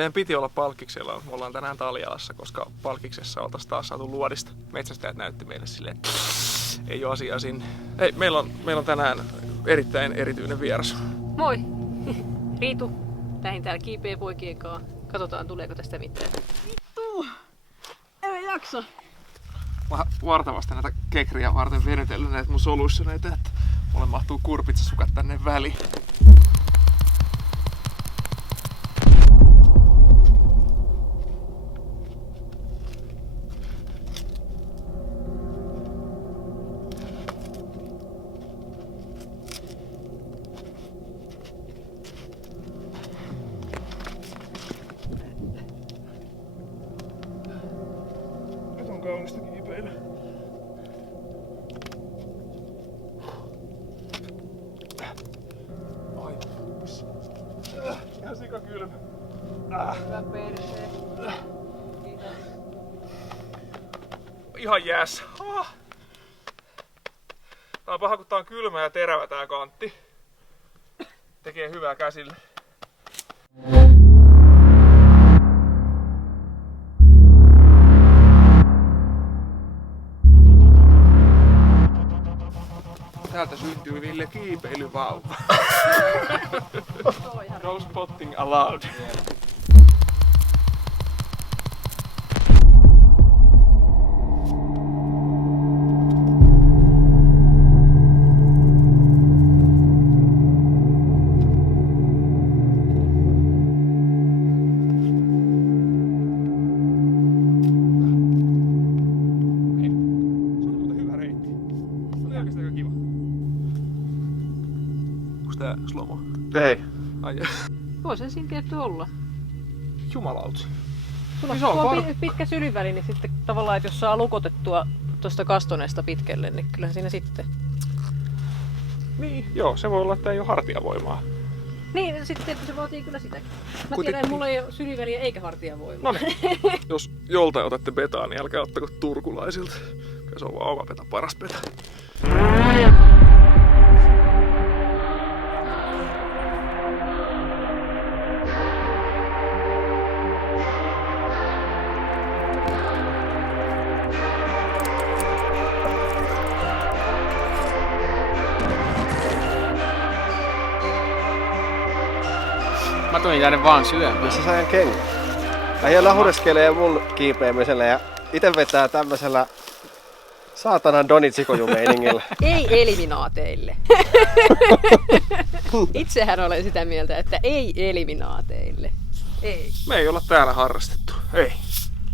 Meidän piti olla Palkkiksella, mutta me ollaan tänään Taljalassa, koska Palkkiksessa oltaisiin taas saatu luodista. Metsästäjät näytti meille silleen, että ei ole asiaa sinne. Hei, meillä on tänään erittäin erityinen vieras. Moi! Riitu. Lähin täällä kiipeä poikien kanssa. Katsotaan tuleeko tästä mitään. Vittu! Ei jaksa! Mä vartavasti näitä kekriä varten venytellyt näitä mun soluissa näitä, että mulle mahtuu kurpitsasukat tänne väliin. Kaunista kiipeillä. Ai, ihan sikakylmä. Hyvä persee. Ihan jäässä. Tää on paha, kun tää on kylmä ja terävä tää kantti. Tekee hyvää käsille. Täältä syntyy Ville kiipeilyvauva. No spotting allowed. Tää slomo? Ei. Ai Voisi siinä tietty olla. Jumalauta. Sulla Niin se on on pitkä syliväli, niin sitten tavallaan, että jos saa lukotettua tuosta kastoneesta pitkälle, niin kyllähän siinä sitten... Niin, joo, se voi olla, että ei ole hartiavoimaa. Niin, sitten tietysti se vaatii kyllä sitäkin. Mä Kuitenkin. tiedän, että mulla ei ole syliväliä eikä hartiavoimaa. No niin. Jos joltain otatte betaa, niin älkää ottako turkulaisilta. Se on vaan oma beta, paras beta. Mä tulin tänne vaan syömään. Missä sä kengät? Äijä lahureskelee mun kiipeämisellä ja ite vetää tämmöisellä saatanan donitsikoju-meiningillä. Ei eliminaateille. Itsehän olen sitä mieltä, että ei eliminaateille. Ei. Me ei olla täällä harrastettu. Ei.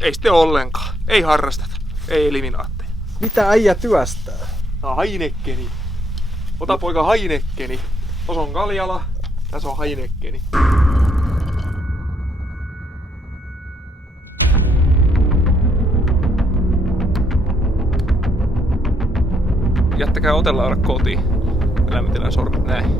Ei sitten ollenkaan. Ei harrasteta. Ei eliminaatteja. Mitä äijä työstää? Tää on Heinekkeni. Ota poika Heinekkeni. Tuossa on Kaljala. Tässä on Heinekkeni. Jättäkää otelaura kotiin. Lämmitellään sormet näin.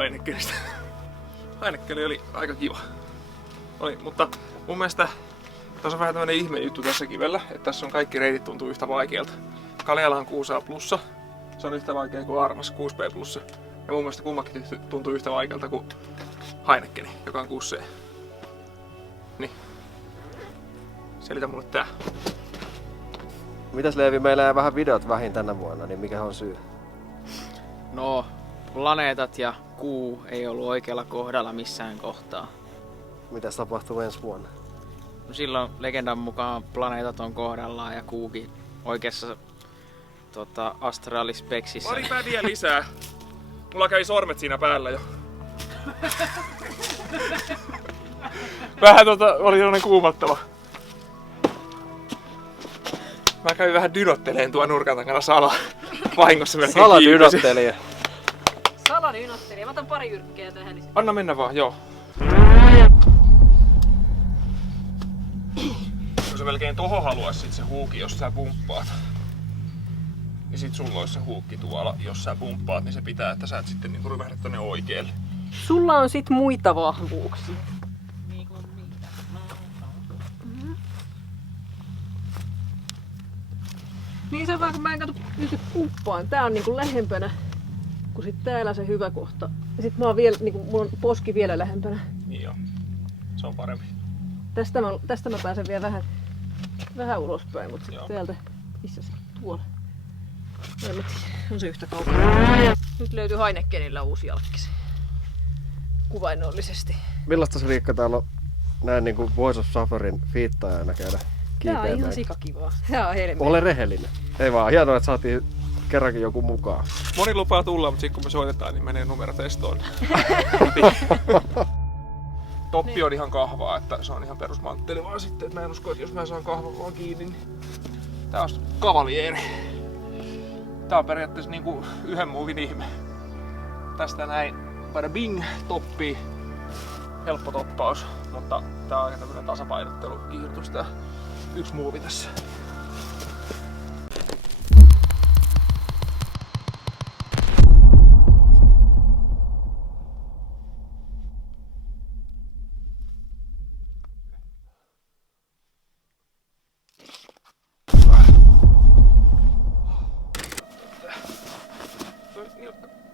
Heinekenistä. Heinekkeni oli aika kiva. Oli, mutta mun mielestä tässä on vähän tämmönen ihme juttu tässä kivellä, että tässä on kaikki reitit tuntuu yhtä vaikealta. Kaljala on 6A plussa, se on yhtä vaikea kuin Armas 6B plussa. Ja mun mielestä kummakin tuntuu yhtä vaikealta kuin Heinekkeni, joka on 6C. Selitä mulle tää. Mitäs Leevi, meillä ei vähän videot vähin tänä vuonna, niin mikä on syy? No, planeetat ja kuu ei ollut oikealla kohdalla missään kohtaa. Mitäs tapahtuu ensi vuonna? No, silloin legendan mukaan planeetat on kohdallaan ja kuukin oikeassa astraalispeksissä. Pari pädiä lisää. Mulla kävi sormet siinä päällä jo. Vähän oli sellainen kuumottava. Mä kävin vähän dynotteleen tuon nurkan takana salaa. Vahingossa melkein kiipesin. Saladynottelija. Saladynottelija. Mä otan pari yrkkeä tähän lisää. Anna mennä vaan, joo. Kun sä melkein toho haluais sit se huuki, jos sä pumppaat. Ja sit sulla olisi se huukki tuolla, jos sä pumppaat, niin se pitää, että sä et sitten niinku rymähdä tonne oikealle. Sulla on sit muita vahvuuksia. Niin se vaan kun mä en kato pysty pumppaan. Tää on niinku lähempänä. Kun sit täällä se hyvä kohta. Ja sit mä oon vielä, niinku mulla on poski vielä lähempänä. Niin joo. Se on parempi. Tästä mä pääsen vielä vähän ulospäin, mutta Joo. täältä, missä se tuolla? En mä tiedä, on se yhtä kaukana. Nyt löytyy Heinekenillä uusi jalkkisi. Kuvainnollisesti. Millaista se Riikka täällä on näin niinku Voice of Suffering fiittaajana käydä Tää on kiipeämään? ihan sikakivaa. Tää on helmi. Ole rehellinen. Ei vaan, hienoa, että saatiin kerrankin joku mukaan. Moni lupaa tulla, mutta sit kun me soitetaan, niin menee numerotestoon. Toppi on ihan kahvaa, että se on ihan perusmantteli vaan sitten, että mä en usko, että jos mä saan kahvan vaan kiinni, niin tää on Cavalieri. Tää on periaatteessa niinku yhden muuvin ihme. Tästä näin, bada bing, toppi. Helppo toppaus, mutta tää on aika tämmönen tasapainottelukiihdytys tää yksi muuvi tässä.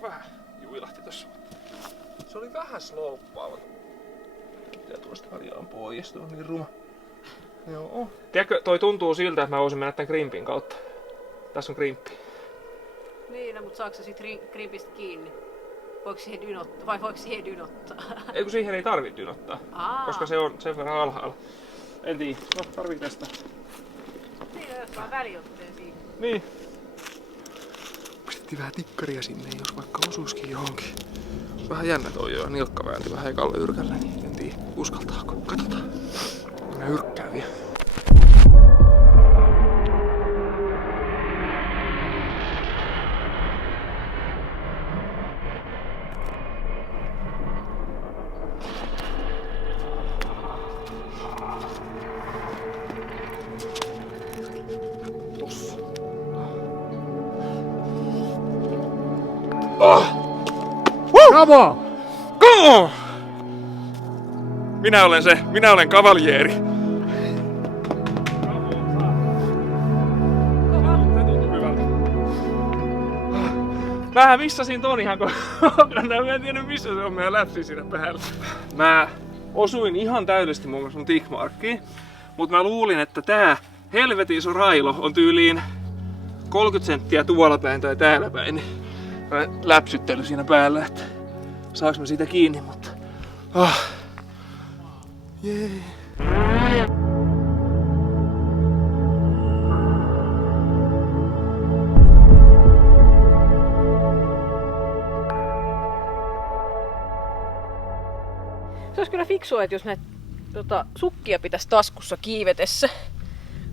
Vähän juilahti tossa. Se oli vähän slouppaava. Pitää tuosta harjaan pois, tuo on niin ruma. Joo. Tiedätkö, toi tuntuu siltä, että mä voisin mennä tän grimpin kautta. Tässä on grimppi. Niin, no, mutta saako se sit krimpistä kiinni? Voiko siihen dynottaa? Vai voiko siihen dynottaa? Ei kun siihen ei tarvitse dynottaa, koska se on sen verran alhaalla. En tiedä, no tarvii tästä. Siinä on jossain väliotteen siinä. Niin. Pistettiin vähän tikkaria sinne, jos vaikka osuuskin johonkin. Vähän jännä toi jo, nilkka väänti vähän ekalle yrkällä, niin en tiedä, uskaltaako. Katsotaan. Mä yrkkään vielä. Tossa. Come on! Come on! Minä olen Cavalieri. Mä missasin ton ihan kokonaan. Mä en tiedä missä se on. Mä läpsin siinä päällä. Mä osuin ihan täydellisesti mun mielestä mun tickmarkkiin. Mut mä luulin, että tää helvetin iso railo on tyyliin 30 senttiä tuolla päin tai täällä päin. Mä läpsyttely siinä päällä, että saaks mä siitä kiinni, mutta... Jee. Se olisi kyllä fiksua, että jos näitä sukkia pitäisi taskussa kiivetessä.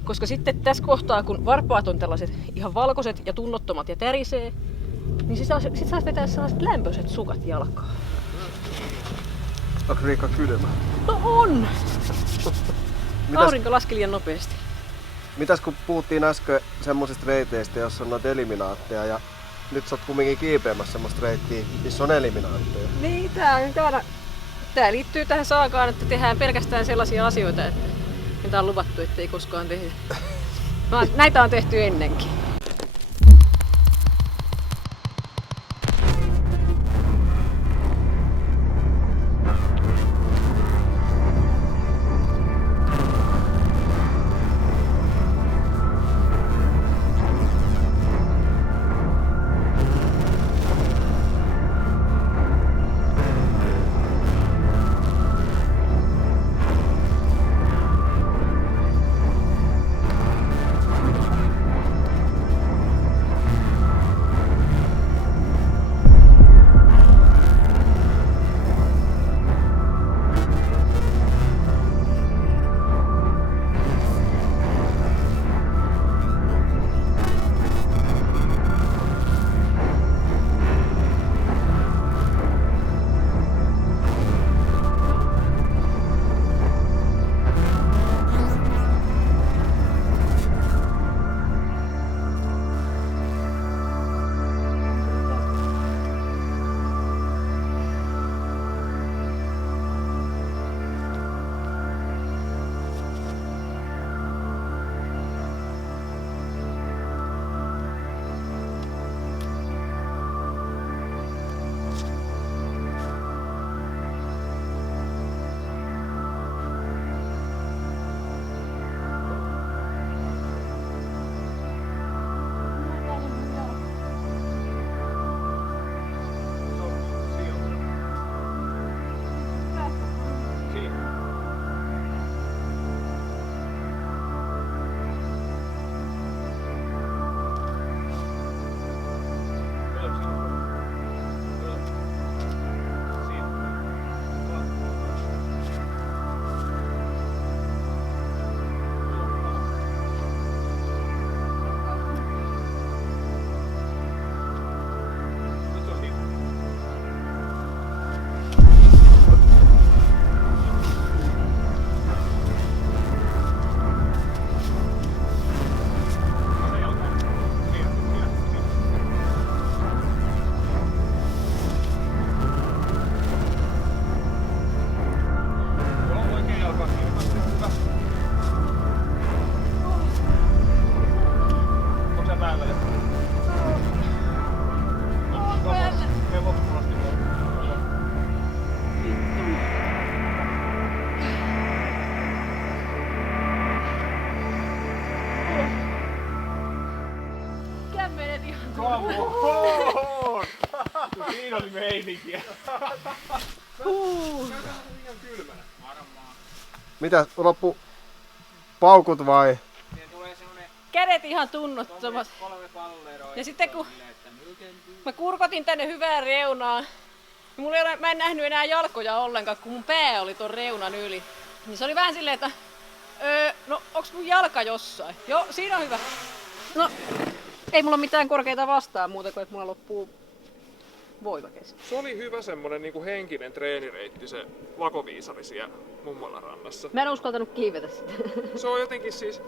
Koska sitten tässä kohtaa, kun varpaat on tällaiset ihan valkoiset ja tunnottomat ja tärisee, niin sit saisi vetää sellaiset lämpöiset sukat jalkaan. Onko Riikka kylmä? No on! Aurinko laski liian nopeasti. Mitäs kun puhuttiin äsken semmosista reiteistä, jossa on noita eliminaatteja ja nyt sä oot kumminkin kiipeämässä semmoista reittiä, missä on eliminaatteja. Niin, tää liittyy tähän saakaan, että tehdään pelkästään sellaisia asioita, mitä on luvattu, ettei koskaan tehdä. Näitä on tehty ennenkin. Come on! Siinä oli meininkiä. Mitä loppu? Paukut vai? Kädet ihan tunnottomat. Ja sitten kun mä kurkotin tänne hyvään reunaan, niin mä en nähnyt enää jalkoja ollenkaan, kun mun pää oli ton reunan yli. Niin se oli vähän silleen, että no onks mun jalka jossain? Joo, siinä on hyvä. No, ei mulla mitään korkeita vastaan muuta kuin, että mulla loppuu voima kesken. Se oli hyvä semmonen niinku henkinen treenireitti se vakoviisari siellä Mummolan rannassa. Mä en uskaltanut kiivetä sitä. Se on jotenkin siis...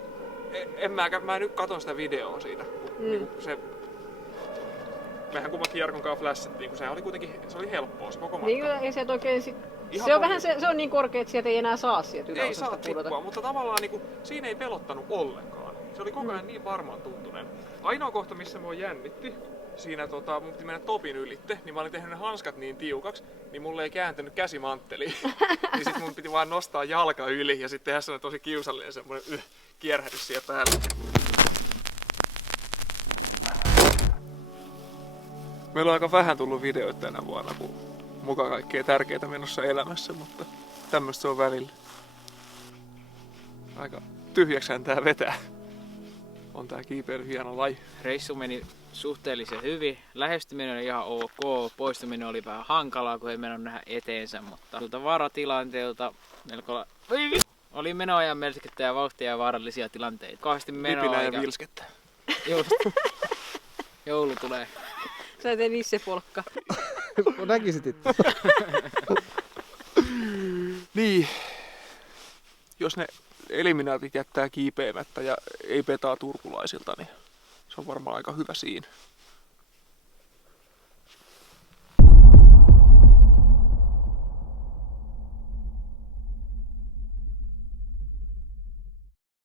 Mä nyt katon sitä videoa siitä. Niinku se... Mehän kummankin Jarkon kanssa flashettiin, kun se oli kuitenkin... Se oli helppoa se koko matka. Niin, ei sieltä oikein sit... Ihan Se on vähän se on niin korkea, että sieltä ei enää saa sieltä Ei yläosasta saa pudota. tippua, mutta tavallaan niinku, siinä ei pelottanut ollenkaan. Se oli koko ajan niin varmaan tuntunen. Ainoa kohta, missä mua jännitti, siinä mun piti mennä topin ylitte, niin mä olin tehnyt ne hanskat niin tiukaksi, niin mulle ei kääntynyt käsimantteli. Niin sit mun piti vaan nostaa jalka yli ja sitten tehdä sellainen tosi kiusallinen semmoinen kierrähdys siellä päällä. Meillä on aika vähän tullut videoita tänä vuonna, kun mukaan kaikkea tärkeää menossa elämässä, mutta tämmöistä se on välillä. Aika tyhjäksään tää vetää. On tää kiipeily hieno laji. Reissu meni suhteellisen hyvin. Lähestyminen oli ihan ok. Poistuminen oli vähän hankalaa, kun ei mennyt nähdä eteensä, mutta tuolta vaaratilanteelta melko oli menoajan melskettä ja vauhtia ja vaarallisia tilanteita. Kauheasti Vipinä menoaika. ja vilskettä. Just. Joulu tulee. Sä et se polkka. Näkisit itse. Niin. Jos ne eliminaatit jättää kiipeämättä ja ei petaa turkulaisilta, niin se on varmaan aika hyvä siinä.